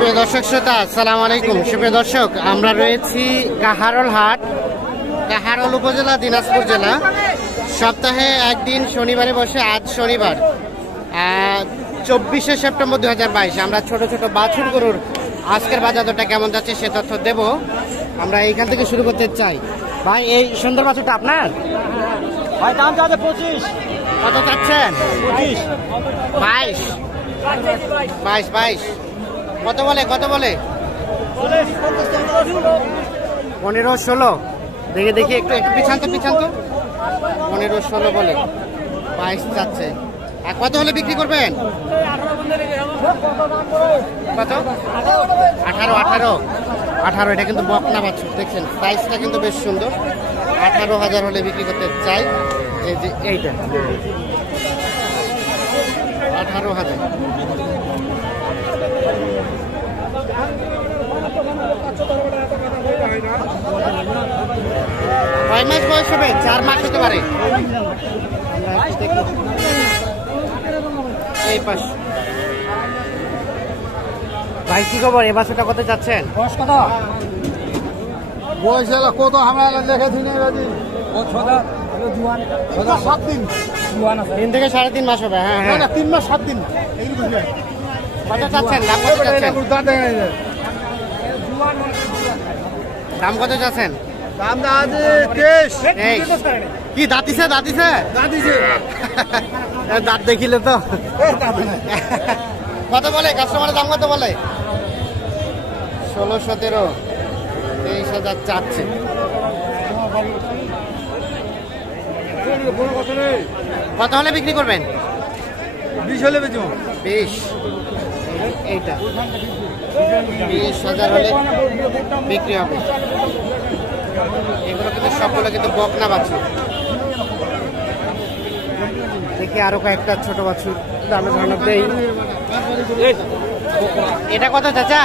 সুপ্রিয় দর্শক শ্রোতা, আসসালামু আলাইকুম। সুপ্রিয় দর্শক, আমরা রয়েছি কাহারোল হাট, কাহারোল উপজেলা, দিনাজপুর জেলা। সপ্তাহে একদিন শনিবারে বসে। আজ শনিবার 24শে সেপ্টেম্বর 2022। আমরা ছোট ছোট বাছুর গরুর আজকের বাজার দরটা কেমন যাচ্ছে সে তথ্য দেব। আমরা এইখান থেকে শুরু করতে চাই। ভাই, এই সুন্দর বাছুরটা আপনার? ভাই দাম চাচ্ছে 25। কত চাচ্ছেন? 25, 22, 22। কত বলে? 15-16। দেখি একটু পিছান তো। 15-16 বলে, 22 চাচ্ছে। আর কত হলে বিক্রি করবেন? কত? 18। এটা কিন্তু বকনা বাছুর, দেখছেন প্রাইসটা কিন্তু বেশ সুন্দর। 18,000 হলে বিক্রি করতে চাই। এই যে এইটা 18,000। কয় মাস বয়স হবে? 4 মাস হতে পারে। এই পাশ ভাই, কি খবর? এ বাছুরটা কত চাচ্ছেন? বয়স কত? বয়স কত আমরা দেখেছি না? 7 দিন। 3 থেকে 3.5 মাস হবে। হ্যাঁ, 3 মাস 7 দিন। কত চাচ্ছেন? দাম কত চাচ্ছেন? দাম কত চাচ্ছেন? দাম আছে 23। কি দাঁতিছে? দাঁত দেখিলে তো। কত বলে কাস্টমারের? দাম কত বলে? 16-17, 23,000 চাচ্ছে। কত হলে বিক্রি করবেন? 20 হলে বেচবো। 20। এইটা 20,000 হলে বিক্রি হবে। এগুলো কিন্তু সবগুলো কিন্তু বকনা বাছুর। দেখি আরো কয়েকটা ছোট বাছুর দামে ধারণা দেই। এটা কত চাচা?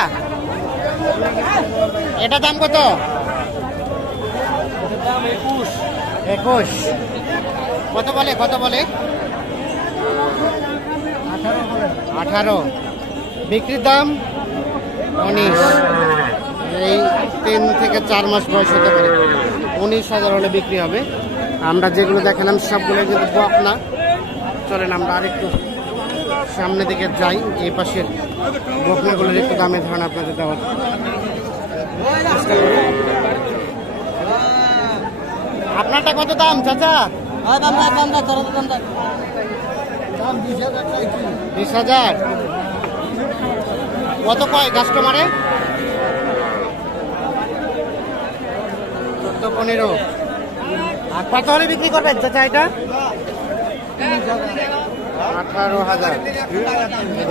এটা দাম কত? 21। কত বলে? 18। বিক্রির দাম 19। এই 3 থেকে 4 মাস বয়স হতে পারে। 19,000 হলে বিক্রি হবে। আমরা যেগুলো দেখালাম সবগুলো কিন্তু বকনা। চলেন আমরা আরেকটু সামনে দিকে যাই। এই পাশের বকনাগুলোর একটু দামের ধারণা আপনাদের দেওয়ার চেষ্টা করব। আপনারটা কত দাম চাচা? 20,000। কত কয় কাস্টমারে? 14-15। আর কত হলে বিক্রি করবেন চাচা এটা? 18,000।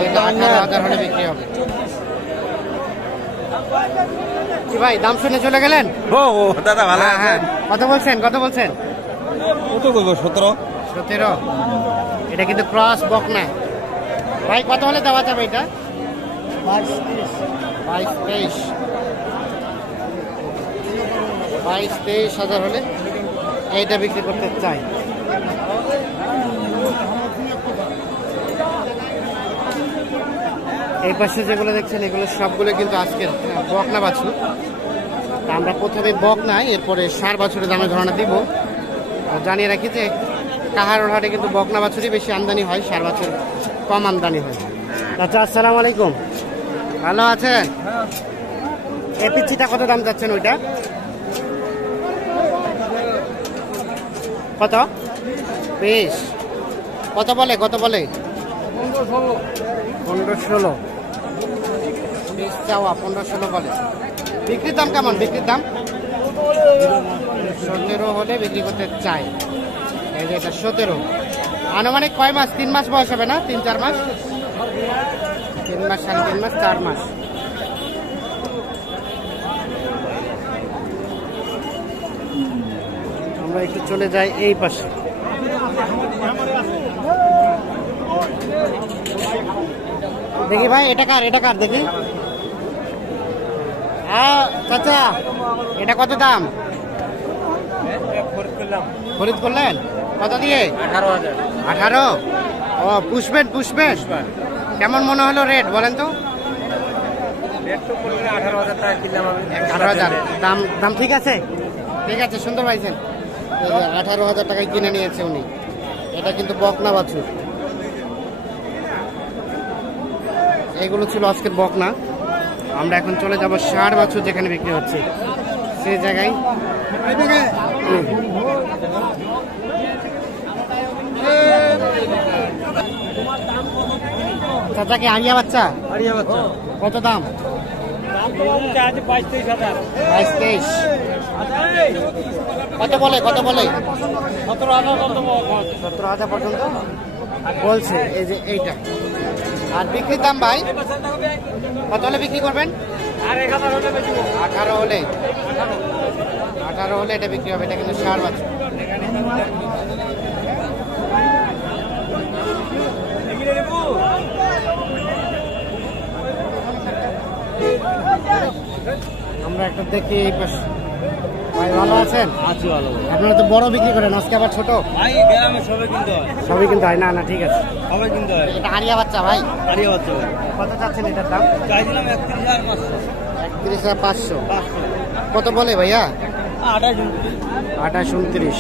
18,000 হলে বিক্রি হবে। কি ভাই, দাম শুনে চলে গেলেন? ও দাদা ভালো আছে। হ্যাঁ। কত বলছেন? কত বলবো? 17। এটা কিন্তু ক্রস বকনা। ভাই, কত হলে দেওয়া যাবে এটা? 22-23। 22-23,000 হলে এইটা বিক্রি করতে চাই। এই পাশে যেগুলো দেখছেন এগুলো সবগুলো কিন্তু আজকের বকনা বাছুর। আমরা প্রথমে বকনা, এরপরে ষাঁড় বাছুরের দামে ধারণা দিব। জানিয়ে রাখি যে কাহারোল হাটে কিন্তু বকনা বাছুরই বেশি আমদানি হয়, ষাঁড় বাছুর কম আমদানি হয়। আচ্ছা, আসসালামু আলাইকুম। ভালো আছেন? এই পিচ্ছিটা কত দাম যাচ্ছেন? ওইটা কত? 20। কত বলে? 15-16। 20 চাওয়া, 15-16 বলে। বিক্রির দাম কেমন? 17 হলে বিক্রি করতে চাই। এই যে এটা 17। আনুমানিক কয় মাস? 3 মাস বয়স হবে না? 3-4 মাস? 3 মাস, 3.5 মাস, 4 মাস। আমরা একটু চলে যাই এই পাশে। দেখি ভাই, এটা কার দেখি। হ্যাঁ চাচা, এটা কত দাম? খরিদ করলেন? কত দিয়ে? 18। ও, পুষবেন। কেমন মনে হলো রেট বলেন তো? 18,000 টাকা কিনলাম আমি। 18,000 দাম দাম ঠিক আছে? ঠিক আছে, সুন্দর পাইছেন। এই যে 18,000 টাকায় কিনে নিয়েছে উনি। এটা কিন্তু বকনা বাছুর। এইগুলো ছিল আজকের বকনা। আমরা এখন চলে যাব ষাঁড় বাছুর যেখানে বিক্রি হচ্ছে সেই জায়গায়। চাচা কি আরিয়া বাচ্চা? কত দাম? 22-23,000। 22-23। কত বলে 17,000 পর্যন্ত বলছে। এই যে এইটা। আর বিক্রির দাম ভাই কত হলে বিক্রি করবেন? 18 হলে। 18 হলে এটা বিক্রি হবে। এটা কিন্তু ষাঁড় বাছুর। আমরা একটা দেখি এই পাশে। ভাই ভালো আছেন? আছি ভালো। আপনারা তো বড় বিক্রি করেন, আজকে আবার ছোট? ভাই গ্রামে সবাই কিনতে হয়। সবই কিন্তু হয় না? না ঠিক আছে, সবাই কিনতে হয়। এটা আরিয়া বাচ্চা ভাই। আরিয়া বাচ্চা ভাই। কত চাচ্ছেন এটার দাম? চাইছিলাম 31,500। 31,500। কত বলে ভাইয়া? 28-29।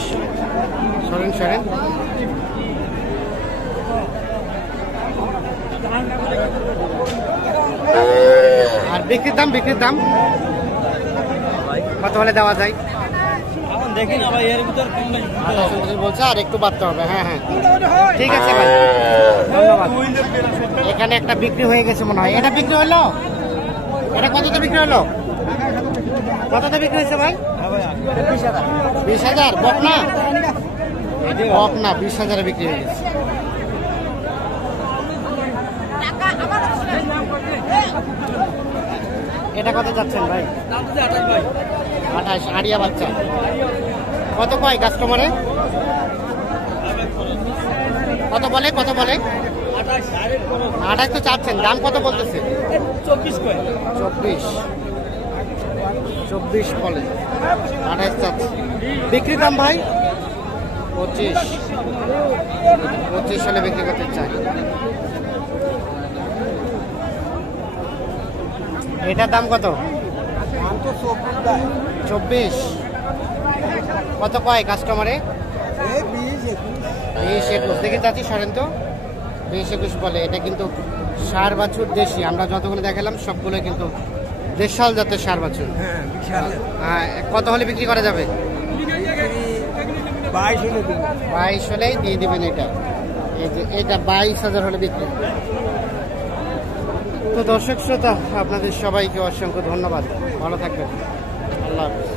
সরেন সরেন। আর বিক্রির দাম কত হলে দেওয়া যায়? এখন দেখি না ভাই, এর ভিতর কম বেশি 28-29 বলছে, আর একটু বাড়তে হবে। হ্যাঁ হ্যাঁ ঠিক আছে ভাই, ধন্যবাদ। এখানে একটা বিক্রি হয়ে গেছে মনে হয়। এটা বিক্রি হলো? এটা কততে বিক্রি হলো? কততে বিক্রি হয়েছে ভাই? 20,000। বকনা 20,000 বিক্রি হয়ে গেছে। এটা কত যাচ্ছেন ভাই? 28। আরিয়া বাচ্চা। কত কয় কাস্টমারে? কত বলে 28 তো চাচ্ছেন, দাম কত বলতেছে? 24 বলে, 28 চাচ্ছে। বিক্রির দাম ভাই 25 সালে বিক্রি করতে চাই। এটার দাম কত? 24। কত কয় কাস্টমারে? 20-21। দেখে চাচ্ছি সরেন তো। 20-21 বলে। এটা কিন্তু ষাঁড় বাছুর দেশি। আমরা যতগুলো দেখালাম সবগুলো কিন্তু দেশাল জাতের ষাঁড় বাছুর। হ্যাঁ, কত হলে বিক্রি করা যাবে? 22 হলেই দিয়ে দিবেন। এটা এই যে এটা 22,000 হলে বিক্রি। তো দর্শক শ্রোতা, আপনাদের সবাইকে অসংখ্য ধন্যবাদ। ভালো থাকবেন। আল্লাহ হাফেজ।